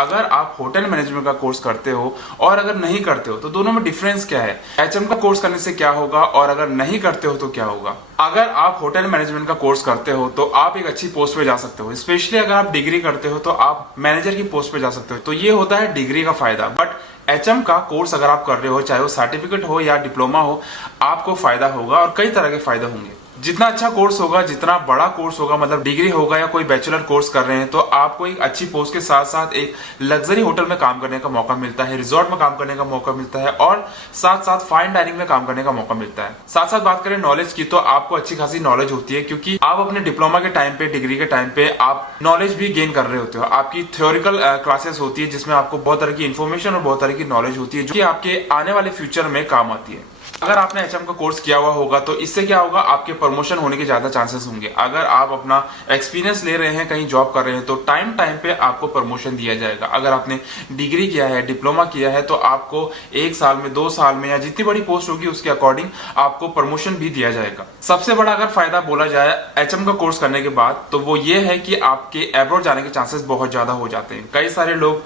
अगर आप hotel management का कोर्स करते हो और अगर नहीं करते हो तो दोनों में डिफरेंस क्या है, एचएम का कोर्स करने से क्या होगा और अगर नहीं करते हो तो क्या होगा। अगर आप होटल मैनेजमेंट का कोर्स करते हो तो आप एक अच्छी पोस्ट पे जा सकते हो, स्पेशली अगर आप डिग्री करते हो तो आप मैनेजर की पोस्ट पे जा सकते हो। तो ये होता है डिग्री का फायदा। बट एचएम का कोर्स अगर आप कर रहे हो, चाहे वो सर्टिफिकेट हो या डिप्लोमा हो, आपको फायदा होगा और कई तरह के फायदे होंगे। जितना अच्छा कोर्स होगा, जितना बड़ा कोर्स होगा, मतलब डिग्री होगा या कोई बैचलर कोर्स कर रहे हैं, तो आपको एक अच्छी पोस्ट के साथ साथ एक लग्जरी होटल में काम करने का मौका मिलता है, रिजॉर्ट में काम करने का मौका मिलता है और साथ साथ फाइन डाइनिंग में काम करने का मौका मिलता है। साथ साथ बात करें नॉलेज की, तो आपको अच्छी खासी नॉलेज होती है, क्योंकि आप अपने डिप्लोमा के टाइम पे, डिग्री के टाइम पे आप नॉलेज भी गेन कर रहे होते हो। आपकी थ्योरिकल क्लासेस होती है जिसमें आपको बहुत तरह की इन्फॉर्मेशन और बहुत तरह की नॉलेज होती है जो कि आपके आने वाले फ्यूचर में काम आती है। अगर आपने एचएम का कोर्स किया हुआ होगा तो इससे क्या होगा, आपके प्रमोशन होने के ज्यादा चांसेस होंगे। अगर आप अपना एक्सपीरियंस ले रहे हैं, कहीं जॉब कर रहे हैं, तो टाइम टाइम पे आपको प्रमोशन दिया जाएगा। अगर आपने डिग्री किया है, डिप्लोमा किया है, तो आपको 1 साल में, 2 साल में या जितनी बड़ी पोस्ट होगी उसके अकॉर्डिंग आपको प्रमोशन भी दिया जाएगा। सबसे बड़ा अगर फायदा बोला जाए एचएम का कोर्स करने के बाद तो वो ये है कि आपके एब्रॉड जाने के चांसेस बहुत ज्यादा हो जाते हैं। कई सारे लोग,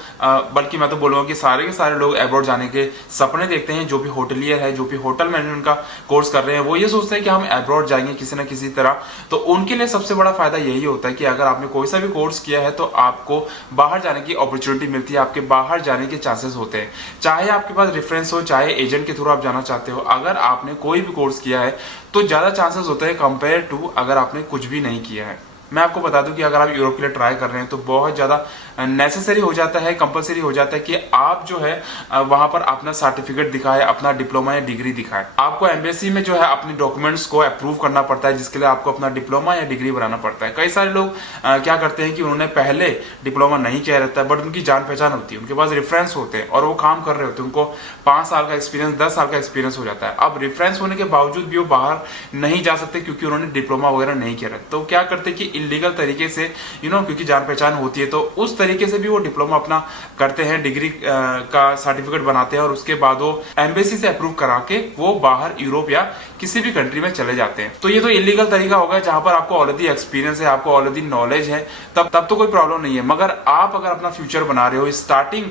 बल्कि मैं तो बोलूंगा कि सारे के सारे लोग एब्रॉड जाने के सपने देखते हैं। जो भी होटलियर है, जो भी होटल मैनेजमेंट का कोर्स कर रहे हैं, वो ये सोचते हैं कि हम अब्रॉड जाएंगे किसी ना किसी तरह। तो उनके लिए सबसे बड़ा फायदा यही होता है कि अगर आपने कोई सा भी कोर्स किया है तो आपको बाहर जाने की अपॉर्चुनिटी मिलती है, आपके बाहर जाने के चांसेस होते हैं। चाहे आपके पास रेफरेंस हो, चाहे एजेंट के थ्रू आप जाना चाहते हो, अगर आपने कोई भी कोर्स किया है तो ज्यादा चांसेस होते हैं कंपेयर टू अगर आपने कुछ भी नहीं किया है। मैं आपको बता दूं कि अगर आप यूरोप के लिए ट्राई कर रहे हैं तो बहुत ज्यादा नेसेसरी हो जाता है, कंपलसरी हो जाता है कि आप जो है वहां पर अपना सर्टिफिकेट दिखाए, अपना डिप्लोमा या डिग्री दिखाए। आपको एम्बेसी में जो है अपने डॉक्यूमेंट्स को अप्रूव करना पड़ता है, जिसके लिए आपको अपना डिप्लोमा या डिग्री बनाना पड़ता है। कई सारे लोग क्या करते हैं कि उन्होंने पहले डिप्लोमा नहीं किया रहता है, बट उनकी जान पहचान होती है, उनके पास रेफरेंस होते हैं और वो काम कर रहे होते हैं। उनको 5 साल का एक्सपीरियंस, 10 साल का एक्सपीरियंस हो जाता है। अब रेफरेंस होने के बावजूद भी वो बाहर नहीं जा सकते क्योंकि उन्होंने डिप्लोमा वगैरह नहीं किया रहता। तो क्या करते कि इलीगल तरीके से क्योंकि जान पहचान होती है तो उस तरीके से भी वो डिप्लोमा अपना करते हैं, डिग्री का सर्टिफिकेट बनाते हैं और उसके बाद वो एम्बेसी से अप्रूव करा के वो बाहर यूरोप या किसी भी कंट्री में चले जाते हैं। तो ये तो इलीगल तरीका होगा, जहां पर आपको ऑलरेडी एक्सपीरियंस है, आपको ऑलरेडी नॉलेज है, तब तो कोई प्रॉब्लम नहीं है। मगर आप अगर अपना फ्यूचर बना रहे हो, स्टार्टिंग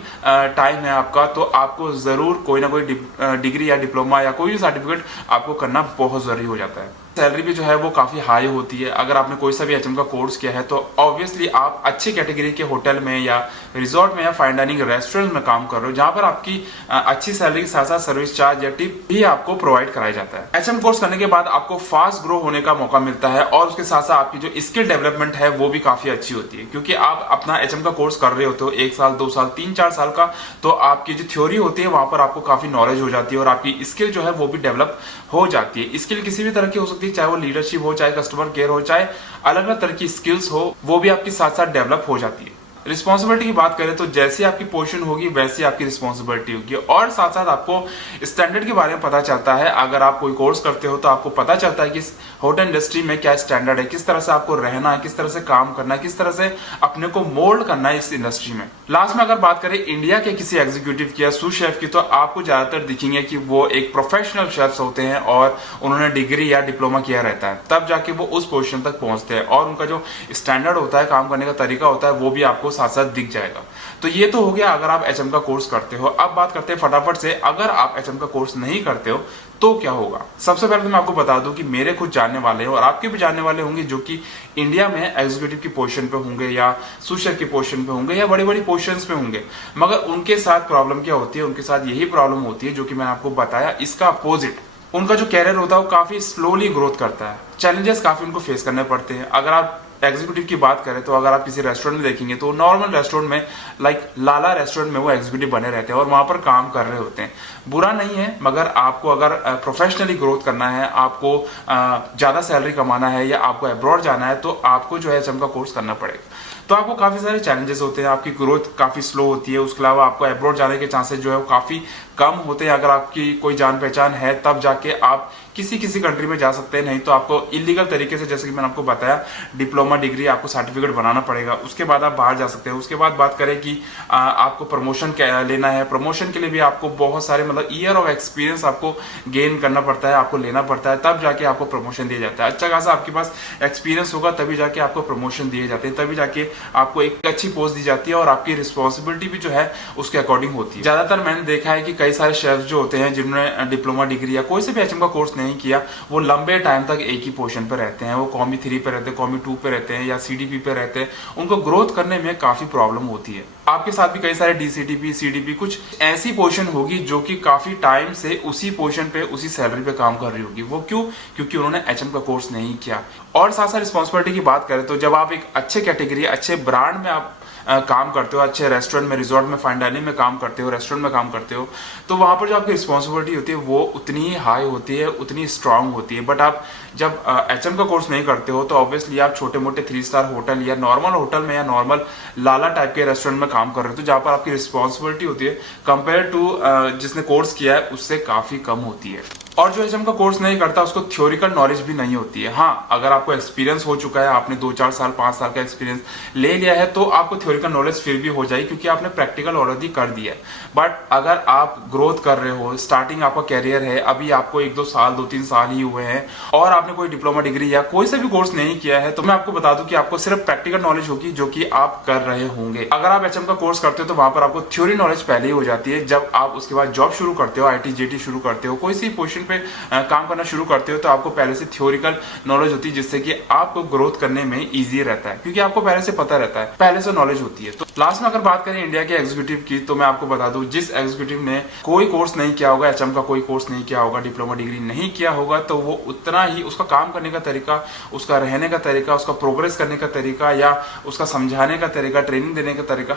टाइम है आपका, तो आपको जरूर कोई ना कोई डिग्री या डिप्लोमा या कोई भी सर्टिफिकेट आपको करना बहुत जरूरी हो जाता है। सैलरी भी जो है वो काफी हाई होती है। अगर आपने कोई सा भी एचएम का कोर्स किया है तो ऑब्वियसली आप अच्छी कैटेगरी के होटल में या रिजॉर्ट में या फाइन डाइनिंग रेस्टोरेंट में काम कर रहे हो, जहां पर आपकी अच्छी सैलरी के साथ साथ सर्विस चार्ज या टिप भी आपको प्रोवाइड कराया जाता है। एचएम कोर्स करने के बाद आपको फास्ट ग्रो होने का मौका मिलता है और उसके साथ साथ आपकी जो स्किल डेवलपमेंट है वो भी काफी अच्छी होती है, क्योंकि आप अपना एचएम का कोर्स कर रहे होते हो 1 साल, 2 साल, 3-4 साल का, तो आपकी जो थ्योरी होती है वहां पर आपको काफी नॉलेज हो जाती है और आपकी स्किल जो है वो भी डेवलप हो जाती है। स्किल किसी भी तरह की हो सकती है, चाहे वो लीडरशिप हो, चाहे कस्टमर केयर हो, चाहे अलग अलग तरह की स्किल्स हो, वो भी आपके साथ साथ डेवलप हो जाती है। रिस्पॉन्सिबिलिटी की बात करें तो जैसी आपकी पोजीशन होगी वैसी आपकी रिस्पॉन्सिबिलिटी होगी और साथ साथ आपको स्टैंडर्ड के बारे में पता चलता है। अगर आप कोई कोर्स करते हो तो आपको पता चलता है कि होटल इंडस्ट्री में क्या स्टैंडर्ड है, किस तरह से आपको रहना है, किस तरह से काम करना है, किस तरह से अपने को मोल्ड करना है इस इंडस्ट्री में। लास्ट में अगर बात करें इंडिया के किसी एग्जीक्यूटिव की या सूस शेफ की, तो आपको ज्यादातर दिखेंगे कि वो एक प्रोफेशनल शेफ्स होते हैं और उन्होंने डिग्री या डिप्लोमा किया रहता है, तब जाके वो उस पोजीशन तक पहुंचते हैं और उनका जो स्टैंडर्ड होता है, काम करने का तरीका होता है, वो भी आपको साथ साथ दिख जाएगा। तो ये तो हो गया अगर आप एचएम का कोर्स करते हो। अब बात करते हैं फटाफट से, अगर आप एचएम का कोर्स नहीं करते हो तो क्या होगा। सबसे पहले तो मैं आपको बता दूं कि मेरे कुछ जानने वाले हैं और आपके भी जानने वाले होंगे जो कि इंडिया में एग्जीक्यूटिव की पोजीशन पे होंगे या सूशेफ की पोजीशन पे होंगे या बड़ी बड़ी पोजीशंस पे होंगे, मगर उनके साथ प्रॉब्लम क्या होती है, उनके साथ यही प्रॉब्लम होती है जो कि मैंने आपको बताया। इसका अपोजिट, उनका जो कैरियर होता है वो काफी स्लोली ग्रोथ करता है, चैलेंजेस काफी उनको फेस करने पड़ते हैं। अगर आप एग्जीक्यूटिव की बात करें तो अगर आप किसी रेस्टोरेंट में देखेंगे तो नॉर्मल रेस्टोरेंट में, लाइक लाला रेस्टोरेंट में वो एग्जीक्यूटिव बने रहते हैं और वहां पर काम कर रहे होते हैं। बुरा नहीं है, मगर आपको अगर प्रोफेशनली ग्रोथ करना है, आपको ज्यादा सैलरी कमाना है या आपको अब्रॉड जाना है, तो आपको जो है एचएम का कोर्स करना पड़ेगा। तो आपको काफी सारे चैलेंजेस होते हैं, आपकी ग्रोथ काफी स्लो होती है, उसके अलावा आपको अब्रॉड जाने के चांसेस जो है वो काफी कम होते हैं। अगर आपकी कोई जान पहचान है तब जाके आप किसी कंट्री में जा सकते हैं, नहीं तो आपको इलीगल तरीके से, जैसे कि मैंने आपको बताया, डिप्लोमा डिग्री आपको सर्टिफिकेट बनाना पड़ेगा, उसके बाद आप बाहर जा सकते हैं। उसके बाद बात करें कि आपको प्रमोशन लेना है, प्रमोशन के लिए भी आपको बहुत सारे मतलब ईयर ऑफ एक्सपीरियंस आपको गेन करना पड़ता है, आपको लेना पड़ता है, तब जाके आपको प्रमोशन दिया जाता है। अच्छा खासा आपके पास एक्सपीरियंस होगा तभी जाके आपको प्रमोशन दिए जाते हैं, तभी जाके आपको एक अच्छी पोस्ट दी जाती है और आपकी रिस्पॉन्सिबिलिटी भी जो है उसके अकॉर्डिंग होती है। ज्यादातर मैंने देखा है कि कई सारे शेफ्स जो होते हैं जिन्होंने डिप्लोमा डिग्री या कोई से भी एचएम का कोर्स नहीं किया, वो लंबे टाइम तक एक ही पोजीशन पे रहते हैं। वो कॉमी 3 पे रहते हैं, कॉमी 2 पे रहते हैं या सीडीपी पे रहते हैं। उनको ग्रोथ करने में काफी प्रॉब्लम होती है। आपके साथ भी कई सारे डीसीटीपी, सीडीपी, कुछ ऐसी पोजीशन होगी जो कि काफी टाइम से उसी पोजीशन पे उसी सैलरी पे काम कर रही होगी। वो क्यों? क्योंकि उन्होंने एचएम का कोर्स नहीं किया। और साथ साथ रिस्पॉन्सिबिलिटी की बात करें तो जब आप एक अच्छे कैटेगरी, अच्छे ब्रांड में आप काम करते हो, अच्छे रेस्टोरेंट में, रिजॉर्ट में, फाइन डाइनिंग में काम करते हो, रेस्टोरेंट में काम करते हो, तो वहां पर जो आपकी रिस्पॉन्सिबिलिटी होती है वो उतनी ही हाई होती है, उतनी स्ट्रांग होती है। बट आप जब एचएम का कोर्स नहीं करते हो तो ऑब्वियसली आप छोटे मोटे 3 स्टार होटल या नॉर्मल होटल में या नॉर्मल लाला टाइप के रेस्टोरेंट में काम कर रहे हो, तो जहां पर आपकी रिस्पॉन्सिबिलिटी होती है कंपेयर टू जिसने कोर्स किया है उससे काफी कम होती है। और जो एचएम का कोर्स नहीं करता उसको थ्योरिकल नॉलेज भी नहीं होती है। हाँ, अगर आपको एक्सपीरियंस हो चुका है, आपने 2-4 साल 5 साल का एक्सपीरियंस ले लिया है, तो आपको थ्योरिकल नॉलेज फिर भी हो जाएगी क्योंकि आपने प्रैक्टिकल ऑलरेडी कर दिया है। बट अगर आप ग्रोथ कर रहे हो, स्टार्टिंग आपका कैरियर है, अभी आपको 1-2 साल 2-3 साल ही हुए हैं और आपने कोई डिप्लोमा डिग्री या कोई सा भी कोर्स नहीं किया है, तो मैं आपको बता दूं कि आपको सिर्फ प्रैक्टिकल नॉलेज होगी जो कि आप कर रहे होंगे। अगर आप एचएम का कोर्स करते हो तो वहां पर आपको थ्योरी नॉलेज पहले ही हो जाती है। जब आप उसके बाद जॉब शुरू करते हो, आईटी जेटी शुरू करते हो, कोई सी पोजीशन पे काम करना शुरू करते हो, तो आपको पहले से थ्योरिकल नॉलेज होती है जिससे कि आपको ग्रोथ करने में इजी रहता है क्योंकि आपको पहले से पता रहता है, पहले से नॉलेज होती है। तो लास्ट में अगर बात करें इंडिया के एग्जीक्यूटिव की, तो मैं आपको बता दूं जिस एग्जीक्यूटिव ने कोई कोर्स नहीं किया होगा, एचएम का कोई कोर्स नहीं किया होगा, डिप्लोमा डिग्री नहीं किया होगा, तो वो उतना ही उसका काम करने का तरीका, उसका रहने का तरीका, उसका प्रोग्रेस करने का तरीका या उसका समझाने का तरीका, ट्रेनिंग देने का तरीका,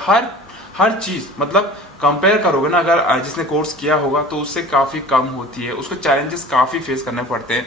हर चीज मतलब कंपेयर करोगे ना, अगर जिसने कोर्स किया होगा तो उससे काफी कम होती है। उसको चैलेंजेस काफी फेस करने पड़ते हैं।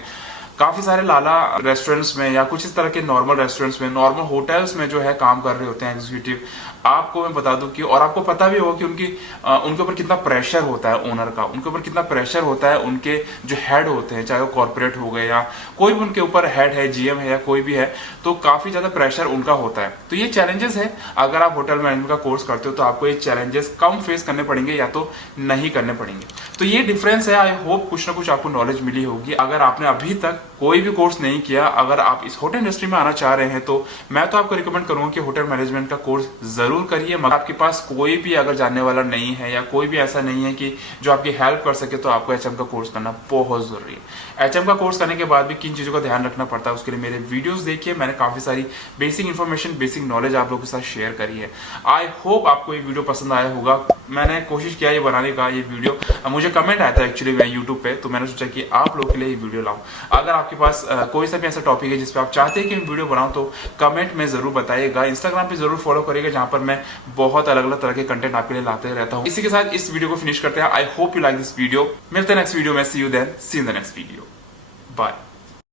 काफी सारे लाला रेस्टोरेंट्स में या कुछ इस तरह के नॉर्मल रेस्टोरेंट्स में, नॉर्मल होटल्स में जो है काम कर रहे होते हैं एग्जीक्यूटिव। आपको मैं बता दूं कि, और आपको पता भी होगा कि उनके ऊपर कितना प्रेशर होता है ओनर का, उनके ऊपर कितना प्रेशर होता है उनके जो हेड होते हैं, चाहे वो कॉर्पोरेट हो गए या कोई भी उनके ऊपर हेड है, जीएम है या कोई भी है, तो काफी ज्यादा प्रेशर उनका होता है। तो ये चैलेंजेस है। अगर आप होटल मैनेजमेंट का कोर्स करते हो तो आपको ये चैलेंजेस कम फेस करने पड़ेंगे या तो नहीं करने पड़ेंगे। तो ये डिफरेंस है। आई होप कुछ ना कुछ आपको नॉलेज मिली होगी। अगर आपने अभी तक कोई भी कोर्स नहीं किया, अगर आप इस होटल इंडस्ट्री में आना चाह रहे हैं, तो मैं तो आपको रिकमेंड करूंगा कि होटल मैनेजमेंट का कोर्स जरूर करिए। मगर आपके पास कोई भी अगर जानने वाला नहीं है या कोई भी ऐसा नहीं है कि जो आपकी हेल्प कर सके, तो आपको एचएम का कोर्स करना बहुत जरूरी है। एचएम का कोर्स करने के बाद भी किन चीजों का ध्यान रखना पड़ता है, उसके लिए मेरे वीडियोस देखिए। मैंने काफी सारी बेसिक इन्फॉर्मेशन, बेसिक नॉलेज आप लोगों के साथ शेयर करी है। आई होप आपको ये वीडियो पसंद आया होगा। मैंने कोशिश किया ये बनाने का, ये वीडियो मुझे कमेंट आया था एक्चुअली मैं यूट्यूब पे, तो मैंने सोचा कि आप लोगों के लिए ये वीडियो लाऊं। अगर आपके पास कोई सा भी ऐसा टॉपिक है जिस पे आप चाहते हैं कि मैं वीडियो बनाऊं, तो कमेंट में जरूर बताइएगा। इंस्टाग्राम पे जरूर फॉलो करिएगा, जहां पर मैं बहुत अलग अलग तरह के कंटेंट आपके लिए लाते रहता हूं। इसी के साथ इस वीडियो को फिनिश करते हैं। I hope you like this video. मिलते हैं नेक्स्ट वीडियो में। See you then, see in the next video. Bye.